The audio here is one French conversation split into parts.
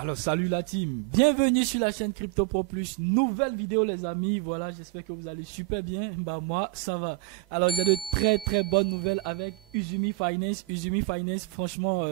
Alors salut la team, bienvenue sur la chaîne Crypto Pro Plus, nouvelle vidéo les amis, voilà j'espère que vous allez super bien, bah moi ça va. Alors j'ai de très bonnes nouvelles avec Uzumi Finance, franchement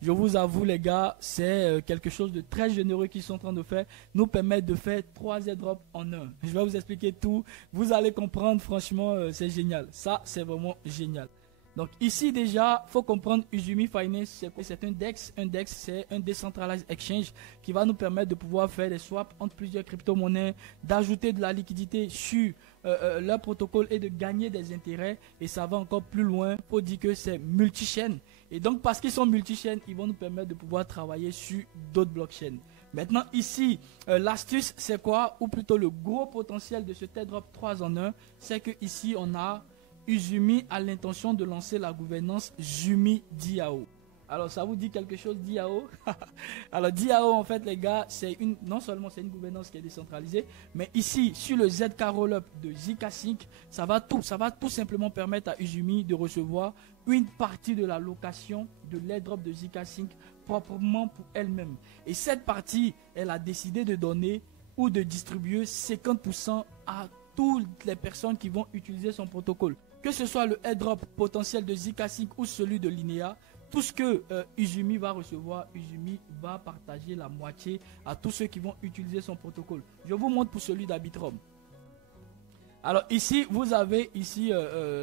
je vous avoue les gars, c'est quelque chose de très généreux qu'ils sont en train de faire, nous permettre de faire 3 airdrops en un. Je vais vous expliquer tout, vous allez comprendre franchement c'est génial, ça c'est vraiment génial. Donc ici déjà, faut comprendre Uzumi Finance, c'est un DEX. Un DEX, c'est un Decentralized Exchange qui va nous permettre de pouvoir faire des swaps entre plusieurs crypto-monnaies, d'ajouter de la liquidité sur leur protocole et de gagner des intérêts. Et ça va encore plus loin, faut dire que c'est multi-chaîne. Et donc parce qu'ils sont multi-chaînes, ils vont nous permettre de pouvoir travailler sur d'autres blockchains. Maintenant ici, l'astuce c'est quoi? Ou plutôt le gros potentiel de ce airdrop 3 en 1, c'est que ici on a Uzumi a l'intention de lancer la gouvernance Zumi DAO. Alors ça vous dit quelque chose DAO? Alors DAO en fait les gars, non seulement c'est une gouvernance qui est décentralisée, mais ici sur le ZK Rollup de zkSync, ça va tout simplement permettre à Uzumi de recevoir une partie de la location de l'airdrop de zkSync proprement pour elle-même. Et cette partie, elle a décidé de donner ou de distribuer 50% à toutes les personnes qui vont utiliser son protocole. Que ce soit le airdrop potentiel de zkSync ou celui de Linea, tout ce que Uzumi va recevoir, Uzumi va partager la moitié à tous ceux qui vont utiliser son protocole. Je vous montre pour celui d'Arbitrum. Alors ici, vous avez ici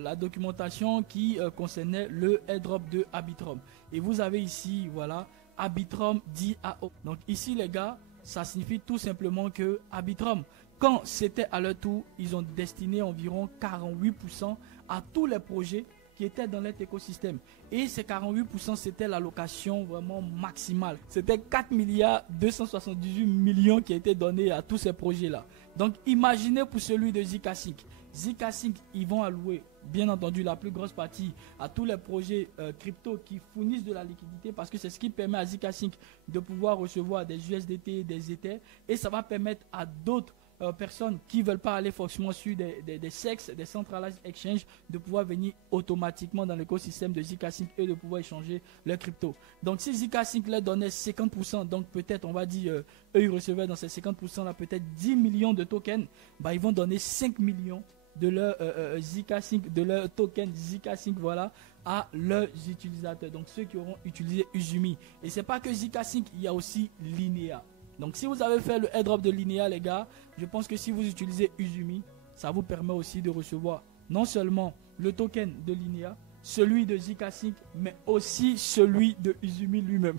la documentation qui concernait le airdrop de Arbitrum. Et vous avez ici, voilà, Arbitrum DAO. Donc ici les gars, ça signifie tout simplement que Arbitrum, quand c'était à leur tour, ils ont destiné environ 48% à tous les projets qui étaient dans leur écosystème. Et ces 48%, c'était l'allocation vraiment maximale. C'était 4 milliards 278 millions qui étaient donnés à tous ces projets-là. Donc imaginez pour celui de zkSync. zkSync, ils vont allouer, bien entendu, la plus grosse partie à tous les projets crypto qui fournissent de la liquidité parce que c'est ce qui permet à zkSync de pouvoir recevoir des USDT, des Ethers, et ça va permettre à d'autres personnes qui ne veulent pas aller forcément sur des SEX, des Centralized Exchange, de pouvoir venir automatiquement dans l'écosystème de zkSync et de pouvoir échanger leurs crypto. Donc si zkSync leur donnait 50%, donc peut-être on va dire, eux ils recevaient dans ces 50% là peut-être 10 millions de tokens, bah, ils vont donner 5 millions de leur zkSync, de leur token zkSync, voilà, à leurs utilisateurs, donc ceux qui auront utilisé Uzumi. Et c'est pas que zkSync, il y a aussi Linea. Donc si vous avez fait le airdrop de Linea les gars, je pense que si vous utilisez Uzumi, ça vous permet aussi de recevoir non seulement le token de Linea, celui de zkSync, mais aussi celui de Uzumi lui-même.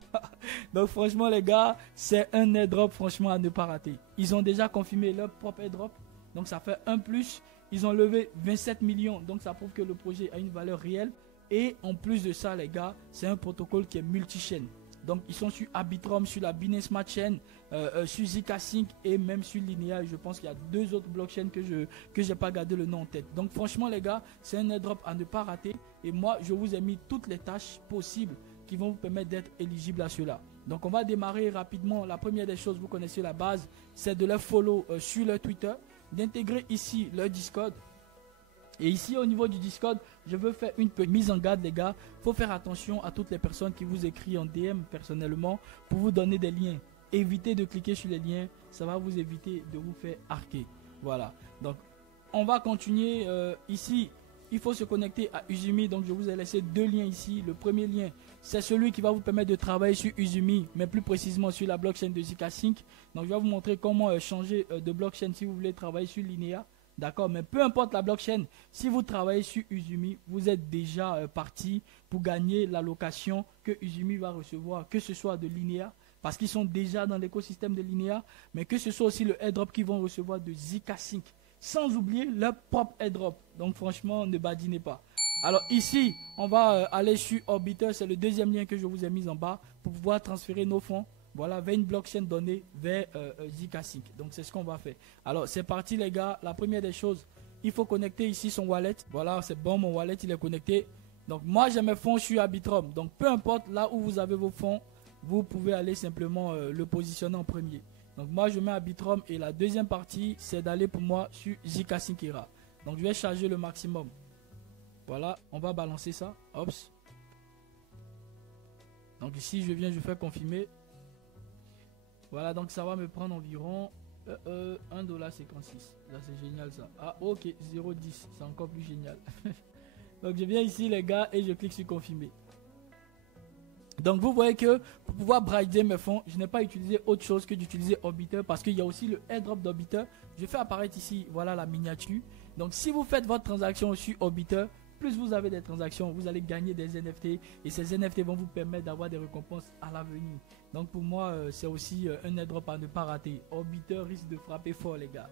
Donc franchement les gars, c'est un airdrop franchement à ne pas rater. Ils ont déjà confirmé leur propre airdrop, donc ça fait un plus. Ils ont levé 27 millions, donc ça prouve que le projet a une valeur réelle. Et en plus de ça les gars, c'est un protocole qui est multi-chaîne. Donc ils sont sur Arbitrum, sur la Binance Smart Chain, sur zkSync et même sur Linea. Je pense qu'il y a 2 autres blockchains que j'ai pas gardé le nom en tête. Donc franchement les gars, c'est un airdrop à ne pas rater. Et moi je vous ai mis toutes les tâches possibles qui vont vous permettre d'être éligible à cela. Donc on va démarrer rapidement. La première des choses, vous connaissez la base, c'est de leur follow sur leur Twitter, d'intégrer ici leur Discord. Et ici au niveau du Discord, je veux faire une petite mise en garde les gars. Il faut faire attention à toutes les personnes qui vous écrivent en DM personnellement pour vous donner des liens. Évitez de cliquer sur les liens, ça va vous éviter de vous faire arquer. Voilà, donc on va continuer ici. Il faut se connecter à Uzumi, donc je vous ai laissé 2 liens ici. Le premier lien, c'est celui qui va vous permettre de travailler sur Uzumi, mais plus précisément sur la blockchain de zkSync. Donc je vais vous montrer comment changer de blockchain si vous voulez travailler sur Linea. D'accord, mais peu importe la blockchain, si vous travaillez sur Uzumi, vous êtes déjà parti pour gagner la location que Uzumi va recevoir, que ce soit de Linea, parce qu'ils sont déjà dans l'écosystème de Linea, mais que ce soit aussi le airdrop qu'ils vont recevoir de zkSync, sans oublier leur propre airdrop. Donc franchement, ne badinez pas. Alors ici, on va aller sur Orbiter, c'est le deuxième lien que je vous ai mis en bas, pour pouvoir transférer nos fonds. Voilà, vers une blockchain donnée vers zkSync. Donc c'est ce qu'on va faire. Alors c'est parti les gars. La première des choses, il faut connecter ici son wallet. Voilà, c'est bon, mon wallet il est connecté. Donc moi j'ai mes fonds sur Arbitrum. Donc peu importe là où vous avez vos fonds, vous pouvez aller simplement le positionner en premier. Donc moi je mets Arbitrum et la deuxième partie c'est d'aller pour moi sur zkSync Era. Donc je vais charger le maximum. Voilà, on va balancer ça. Ops. Donc ici je viens, je fais confirmer. Voilà, donc ça va me prendre environ 1,56 $. Là, c'est génial ça. Ah, ok, 0,10. C'est encore plus génial. Donc, je viens ici, les gars, et je clique sur confirmer. Donc, vous voyez que pour pouvoir brider mes fonds, je n'ai pas utilisé autre chose que d'utiliser Orbiter parce qu'il y a aussi le airdrop d'Orbiter. Je fais apparaître ici, voilà la miniature. Donc, si vous faites votre transaction sur Orbiter, plus vous avez des transactions, vous allez gagner des NFT et ces NFT vont vous permettre d'avoir des récompenses à l'avenir. Donc pour moi, c'est aussi un airdrop à ne pas rater. Orbiter risque de frapper fort, les gars.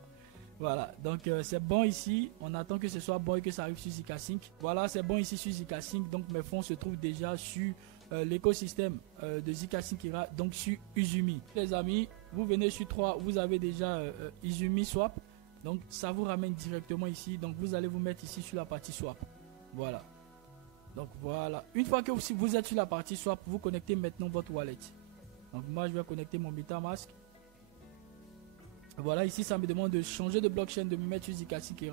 Voilà, donc c'est bon ici. On attend que ce soit bon et que ça arrive sur ZK-Sync. Voilà, c'est bon ici sur ZK-Sync. Donc mes fonds se trouvent déjà sur l'écosystème de ZK-Sync, donc sur Uzumi. Les amis, vous venez sur 3, vous avez déjà Uzumi Swap. Donc ça vous ramène directement ici. Donc vous allez vous mettre ici sur la partie Swap. Voilà. Donc voilà. Une fois que vous êtes sur la partie swap, vous connectez maintenant votre wallet. Donc moi je vais connecter mon MetaMask. Voilà, ici ça me demande de changer de blockchain, de me mettre sur ZK-Sync.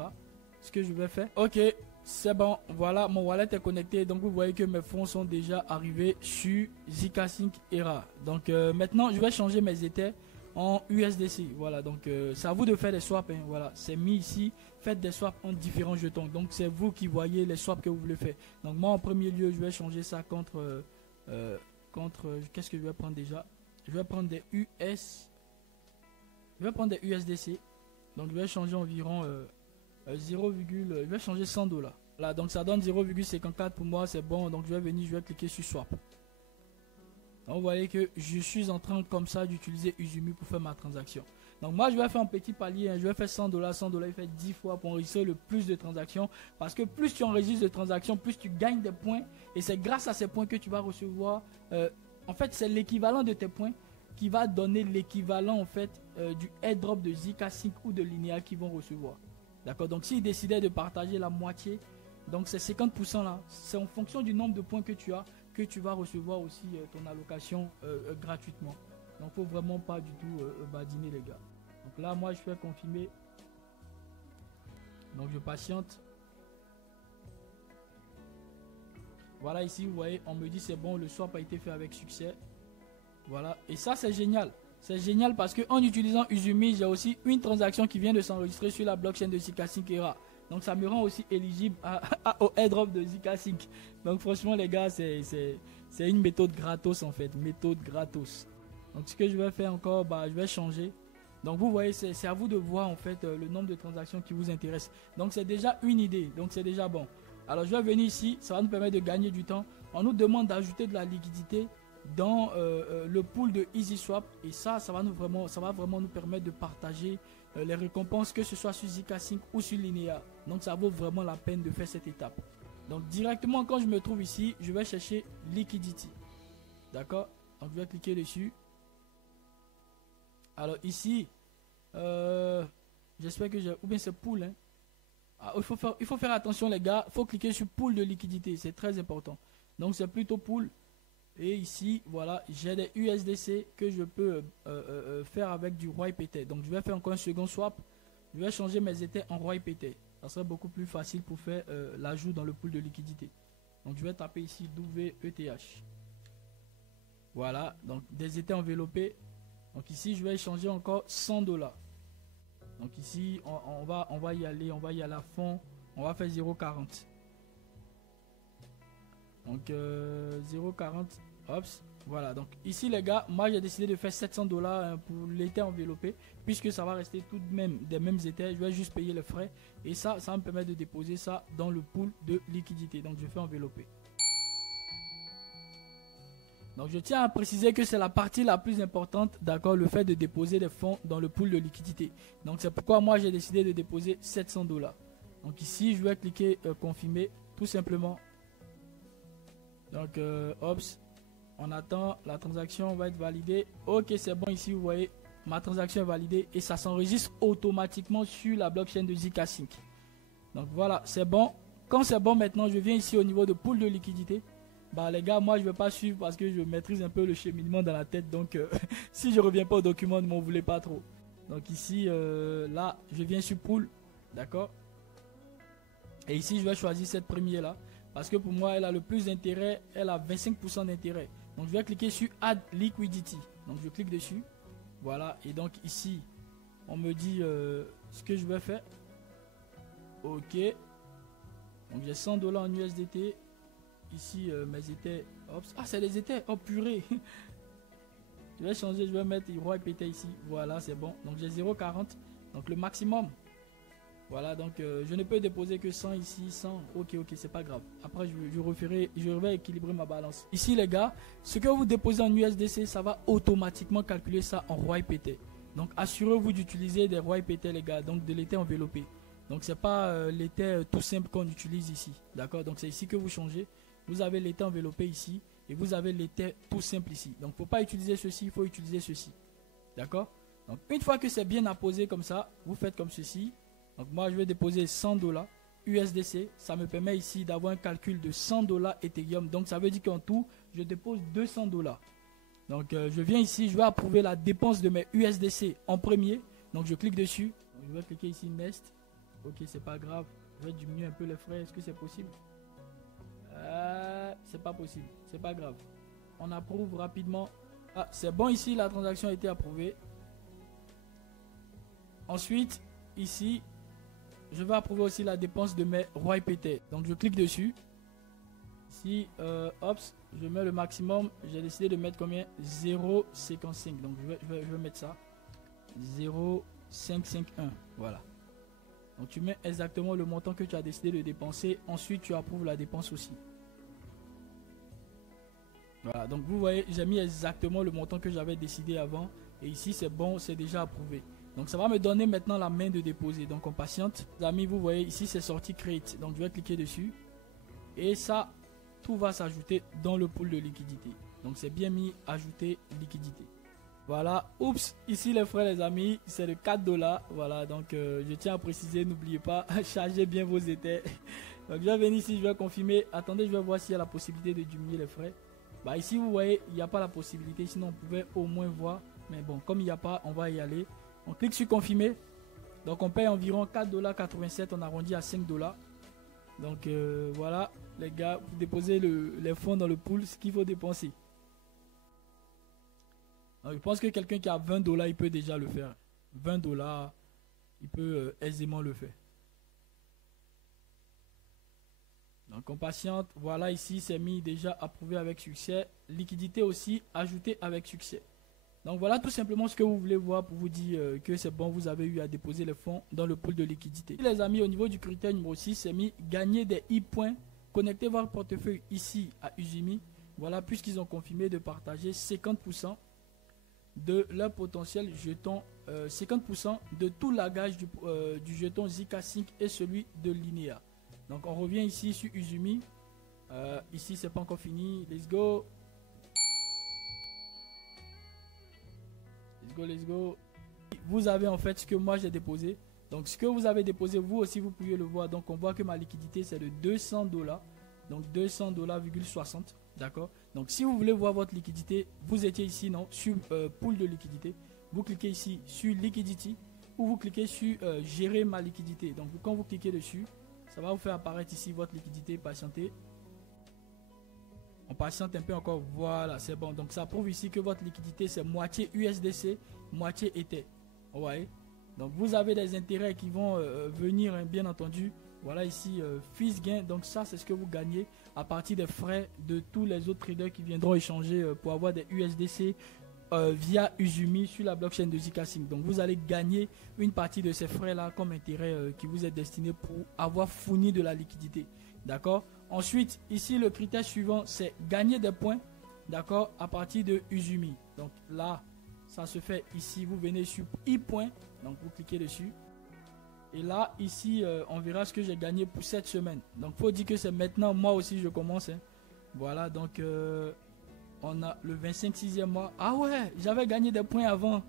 Ce que je vais faire. Ok, c'est bon. Voilà, mon wallet est connecté. Donc vous voyez que mes fonds sont déjà arrivés sur ZK-Sync. Donc maintenant je vais changer mes Ethers en USDC. Voilà, donc c'est à vous de faire des swaps. Hein. Voilà, c'est mis ici. Faites des swaps en différents jetons. Donc c'est vous qui voyez les swaps que vous voulez faire. Donc moi en premier lieu, je vais changer ça contre qu'est-ce que je vais prendre déjà? Je vais prendre des US. Je vais prendre des USDC. Donc je vais changer environ 0, je vais changer 100 $. Là, donc ça donne 0,54 pour moi, c'est bon. Donc je vais venir, je vais cliquer sur swap. Donc vous voyez que je suis en train comme ça d'utiliser Uzumi pour faire ma transaction. Donc moi je vais faire un petit palier, hein. Je vais faire 100 $, 100 $, il fait 10 fois pour enregistrer le plus de transactions. Parce que plus tu enregistres de transactions, plus tu gagnes des points. Et c'est grâce à ces points que tu vas recevoir. En fait c'est l'équivalent de tes points qui va donner l'équivalent en fait du airdrop de ZK-Sync ou de Lineal qu'ils vont recevoir. D'accord, donc s'ils décidaient de partager la moitié, donc c'est 50% là, c'est en fonction du nombre de points que tu as que tu vas recevoir aussi ton allocation gratuitement. Donc faut vraiment pas du tout badiner les gars. Donc là moi je fais confirmer. Donc je patiente. Voilà ici vous voyez on me dit c'est bon, le swap a été fait avec succès. Voilà et ça c'est génial. C'est génial parce que en utilisant Uzumi j'ai aussi une transaction qui vient de s'enregistrer sur la blockchain de ZK-Sync. Donc ça me rend aussi éligible au airdrop de ZK-Sync. Donc franchement les gars c'est une méthode gratos en fait. Méthode gratos. Donc ce que je vais faire encore, je vais changer. Donc vous voyez c'est à vous de voir en fait le nombre de transactions qui vous intéresse. Donc c'est déjà une idée. Donc c'est déjà bon. Alors je vais venir ici. Ça va nous permettre de gagner du temps. On nous demande d'ajouter de la liquidité dans le pool de EasySwap. Et ça va vraiment nous permettre de partager les récompenses, que ce soit sur ZK-Sync ou sur Linea. Donc ça vaut vraiment la peine de faire cette étape. Donc directement quand je me trouve ici, je vais chercher Liquidity. D'accord. Donc je vais cliquer dessus. Alors ici, j'espère que j'ai... Ou bien c'est pool. Hein. Ah, il faut faire attention les gars. Il faut cliquer sur pool de liquidité. C'est très important. Donc c'est plutôt pool. Et ici, voilà, j'ai des USDC que je peux faire avec du ROI-PT. Donc je vais faire encore un second swap. Je vais changer mes Ethers en ROI-PT. Ça serait beaucoup plus facile pour faire l'ajout dans le pool de liquidité. Donc je vais taper ici WETH. Voilà, donc des Ethers enveloppés. Donc ici, je vais échanger encore 100 $. Donc ici, on va y aller à fond. On va faire 0,40. Donc 0,40. Hops. Voilà. Donc ici, les gars, moi j'ai décidé de faire 700 $ pour l'Ether enveloppé. Puisque ça va rester tout de même des mêmes Ethers. Je vais juste payer les frais. Et ça me permet de déposer ça dans le pool de liquidité. Donc je fais envelopper. Donc je tiens à préciser que c'est la partie la plus importante, d'accord, le fait de déposer des fonds dans le pool de liquidité. Donc c'est pourquoi moi j'ai décidé de déposer 700 $. Donc ici je vais cliquer confirmer tout simplement. Donc hops, on attend, la transaction va être validée. Ok, c'est bon, ici vous voyez ma transaction est validée et ça s'enregistre automatiquement sur la blockchain de ZK-Sync. Donc voilà, c'est bon. Quand c'est bon maintenant, je viens ici au niveau de pool de liquidité. Les gars, moi je vais pas suivre parce que je maîtrise un peu le cheminement dans la tête. Donc si je reviens pas au document, ne m'en voulez pas trop. Donc ici, là, je viens sur pool. D'accord. Et ici, je vais choisir cette première là. Parce que pour moi, elle a le plus d'intérêt. Elle a 25% d'intérêt. Donc je vais cliquer sur Add Liquidity. Donc je clique dessus. Voilà, et donc ici, on me dit ce que je vais faire. Ok. Donc j'ai 100 $ en USDT. Ici, mes étais. Ah, c'est les étais. Oh purée. Je vais changer, je vais mettre Roi PT ici. Voilà, c'est bon. Donc j'ai 0,40. Donc le maximum. Voilà, donc je ne peux déposer que 100 ici, 100. Ok, c'est pas grave. Après, je vais équilibrer ma balance. Ici, les gars, ce que vous déposez en USDC, ça va automatiquement calculer ça en Roi PT. Donc assurez-vous d'utiliser des Roi PT, les gars. Donc de l'été enveloppé. Donc c'est pas l'été tout simple qu'on utilise ici. D'accord? Donc c'est ici que vous changez. Vous avez l'été enveloppé ici. Et vous avez l'été tout simple ici. Donc faut pas utiliser ceci, il faut utiliser ceci. D'accord? Donc une fois que c'est bien apposé comme ça, vous faites comme ceci. Donc moi je vais déposer 100 $ USDC. Ça me permet ici d'avoir un calcul de 100 $ Ethereum. Donc ça veut dire qu'en tout, je dépose 200 $. Donc je viens ici, je vais approuver la dépense de mes USDC en premier. Donc je clique dessus. Donc, je vais cliquer ici Next. Ok, c'est pas grave. Je vais diminuer un peu les frais. Est-ce que c'est possible? C'est pas possible. C'est pas grave. On approuve rapidement. Ah, c'est bon ici, la transaction a été approuvée. Ensuite, ici, je vais approuver aussi la dépense de mes Roi PT. Donc je clique dessus. Ici, je mets le maximum. J'ai décidé de mettre combien? 0,55. Donc je vais mettre ça. 0,551. Voilà. Donc tu mets exactement le montant que tu as décidé de dépenser. Ensuite, tu approuves la dépense aussi. Voilà, donc vous voyez, j'ai mis exactement le montant que j'avais décidé avant. Et ici, c'est bon, c'est déjà approuvé. Donc ça va me donner maintenant la main de déposer. Donc on patiente. Les amis, vous voyez, ici c'est sorti Create. Donc je vais cliquer dessus. Et ça, tout va s'ajouter dans le pool de liquidité. Donc c'est bien mis, ajouter liquidité. Voilà, oups, ici les frais les amis, c'est de 4 $. Voilà, donc je tiens à préciser, n'oubliez pas, chargez bien vos étais. Donc je vais venir ici, je vais confirmer. Attendez, je vais voir s'il y a la possibilité de diminuer les frais. Bah ici vous voyez, il n'y a pas la possibilité, sinon on pouvait au moins voir. Mais bon, comme il n'y a pas, on va y aller. On clique sur confirmer. Donc on paye environ 4,87 $, on arrondit à 5 $. Donc voilà, les gars, vous déposez les fonds dans le pool, ce qu'il faut dépenser. Donc, je pense que quelqu'un qui a 20 $, il peut déjà le faire. 20 $, il peut aisément le faire. Donc on patiente. Voilà, ici c'est mis déjà approuvé avec succès. Liquidité aussi ajoutée avec succès. Donc voilà tout simplement ce que vous voulez voir pour vous dire que c'est bon, vous avez eu à déposer les fonds dans le pool de liquidité. Les amis, au niveau du critère numéro 6, c'est mis gagner des e-points. Connectez votre portefeuille ici à Usumi. Voilà, puisqu'ils ont confirmé de partager 50% de leur potentiel jeton, 50% de tout lagage du jeton Zika Sync et celui de Linea. Donc on revient ici sur Usumi. Ici c'est pas encore fini. Let's go. Let's go. Vous avez en fait ce que moi j'ai déposé. Donc ce que vous avez déposé, vous aussi vous pouvez le voir. Donc on voit que ma liquidité c'est de 200 $. Donc 200 $,60. D'accord. Donc si vous voulez voir votre liquidité, vous étiez ici non sur pool de liquidité. Vous cliquez ici sur liquidity ou vous cliquez sur gérer ma liquidité. Donc quand vous cliquez dessus, ça va vous faire apparaître ici votre liquidité. Patientez. On patiente un peu encore. Voilà, c'est bon. Donc ça prouve ici que votre liquidité c'est moitié USDC, moitié Ether. Vous voyez. Donc vous avez des intérêts qui vont venir, hein, bien entendu. Voilà ici fees gain. Donc ça c'est ce que vous gagnez à partir des frais de tous les autres traders qui viendront échanger pour avoir des USDC via Usumi sur la blockchain de Zika Sync. Donc vous allez gagner une partie de ces frais là comme intérêt qui vous est destiné pour avoir fourni de la liquidité. D'accord. Ensuite ici le critère suivant c'est gagner des points. D'accord, à partir de Usumi. Donc là ça se fait ici, vous venez sur e-point, donc vous cliquez dessus. Et là, ici, on verra ce que j'ai gagné pour cette semaine. Donc, faut dire que c'est maintenant, moi aussi, je commence. Hein. Voilà, donc, on a le 25e mois. Ah ouais, j'avais gagné des points avant.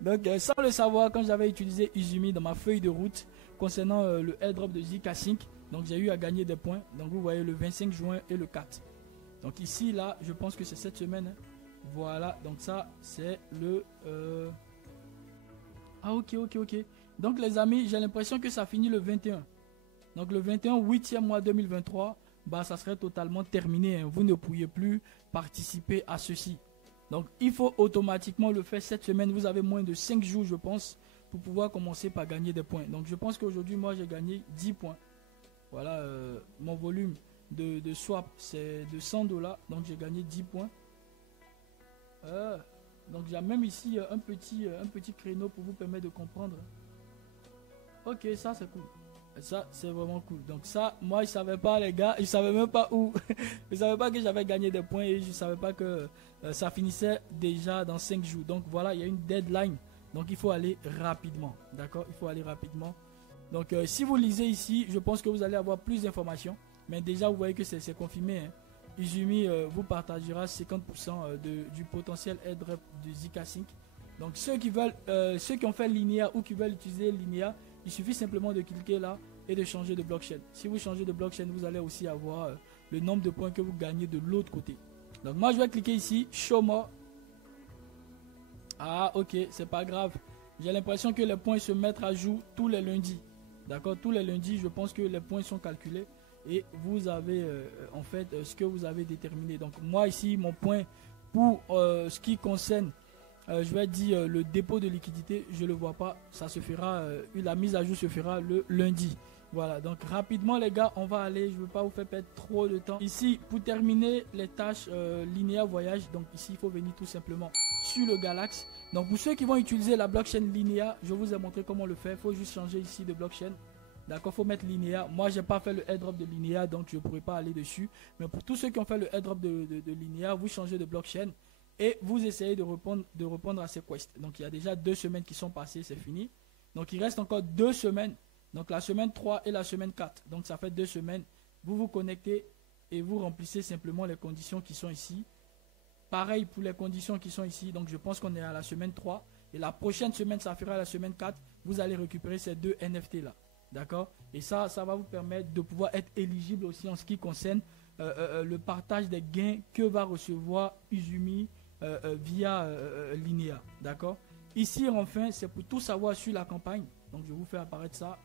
Donc, sans le savoir, quand j'avais utilisé Usumi dans ma feuille de route concernant le airdrop de Zika Sync, donc j'ai eu à gagner des points. Donc, vous voyez le 25 juin et le 4. Donc, ici, là, je pense que c'est cette semaine. Hein. Voilà, donc ça, c'est le... Ah, ok. Donc les amis, j'ai l'impression que ça finit le 21. Donc le 21, 8e mois 2023, bah ça serait totalement terminé. Hein. Vous ne pourriez plus participer à ceci. Donc il faut automatiquement le faire cette semaine. Vous avez moins de 5 jours je pense pour pouvoir commencer par gagner des points. Donc je pense qu'aujourd'hui moi j'ai gagné 10 points. Voilà, mon volume de swap c'est de 100 $. Donc j'ai gagné 10 points. Donc j'ai même ici un petit créneau pour vous permettre de comprendre. Ok, ça c'est cool. Ça c'est vraiment cool. Donc ça, moi je savais pas les gars, je savais même pas où. Je savais pas que j'avais gagné des points et je savais pas que ça finissait déjà dans 5 jours. Donc voilà, il y a une deadline. Donc il faut aller rapidement. D'accord, il faut aller rapidement. Donc si vous lisez ici, je pense que vous allez avoir plus d'informations. Mais déjà vous voyez que c'est confirmé. Hein. Izumi vous partagera 50% du potentiel airdrop de Zkasync. Donc ceux qui ont fait Linea ou qui veulent utiliser Linea, il suffit simplement de cliquer là et de changer de blockchain. Si vous changez de blockchain, vous allez aussi avoir le nombre de points que vous gagnez de l'autre côté. Donc moi je vais cliquer ici, show more. Ah ok, c'est pas grave. J'ai l'impression que les points se mettent à jour tous les lundis. D'accord, tous les lundis, je pense que les points sont calculés. Et vous avez en fait ce que vous avez déterminé. Donc moi ici, mon point pour ce qui concerne je vais dire le dépôt de liquidité, je ne le vois pas, ça se fera, la mise à jour se fera le lundi. Voilà, donc rapidement les gars, on va aller, je ne veux pas vous faire perdre trop de temps. Ici, pour terminer les tâches Linea Voyage, donc ici il faut venir tout simplement sur le Galax. Donc pour ceux qui vont utiliser la blockchain Linea, je vous ai montré comment le faire, il faut juste changer ici de blockchain. D'accord, il faut mettre Linea. Moi, j'ai pas fait le airdrop de Linea, donc je ne pourrai pas aller dessus. Mais pour tous ceux qui ont fait le airdrop de Linea, vous changez de blockchain. Et vous essayez de répondre à ces quests. Donc il y a déjà 2 semaines qui sont passées, c'est fini. Donc il reste encore 2 semaines. Donc la semaine 3 et la semaine 4. Donc ça fait 2 semaines. Vous vous connectez et vous remplissez simplement les conditions qui sont ici. Pareil pour les conditions qui sont ici. Donc je pense qu'on est à la semaine 3. Et la prochaine semaine, ça fera la semaine 4. Vous allez récupérer ces 2 NFT là. D'accord? Et ça va vous permettre de pouvoir être éligible aussi en ce qui concerne le partage des gains que va recevoir Izumi via Linea. D'accord? Ici, enfin, c'est pour tout savoir sur la campagne. Donc, je vous fais apparaître ça.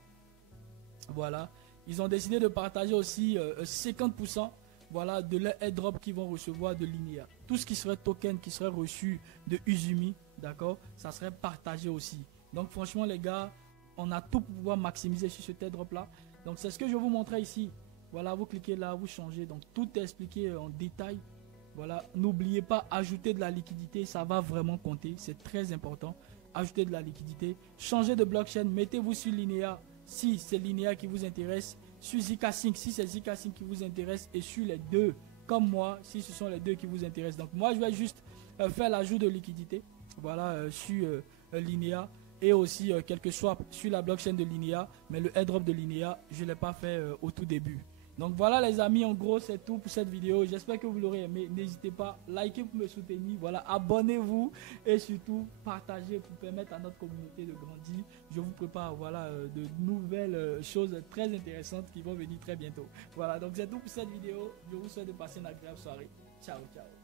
Voilà. Ils ont décidé de partager aussi 50% voilà, de leur airdrop qu'ils vont recevoir de Linea. Tout ce qui serait token, qui serait reçu de Izumi, d'accord? Ça serait partagé aussi. Donc, franchement, les gars, on a tout pour pouvoir maximiser sur cet airdrop là. Donc c'est ce que je vais vous montrer ici. Voilà, vous cliquez là, vous changez. Donc tout est expliqué en détail. Voilà, n'oubliez pas, ajouter de la liquidité, ça va vraiment compter. C'est très important. Ajouter de la liquidité. Changez de blockchain, mettez-vous sur Linea si c'est Linea qui vous intéresse. Sur Zkasync si c'est Zkasync qui vous intéresse. Et sur les deux, comme moi, si ce sont les deux qui vous intéressent. Donc moi je vais juste faire l'ajout de liquidité. Voilà, sur Linea. Et aussi quelques swaps sur la blockchain de Linea, mais le airdrop de Linea, je ne l'ai pas fait au tout début. Donc voilà les amis, en gros c'est tout pour cette vidéo. J'espère que vous l'aurez aimé. N'hésitez pas, likez pour me soutenir, voilà, abonnez-vous et surtout partagez pour permettre à notre communauté de grandir. Je vous prépare voilà, de nouvelles choses très intéressantes qui vont venir très bientôt. Voilà, donc c'est tout pour cette vidéo. Je vous souhaite de passer une agréable soirée. Ciao, ciao.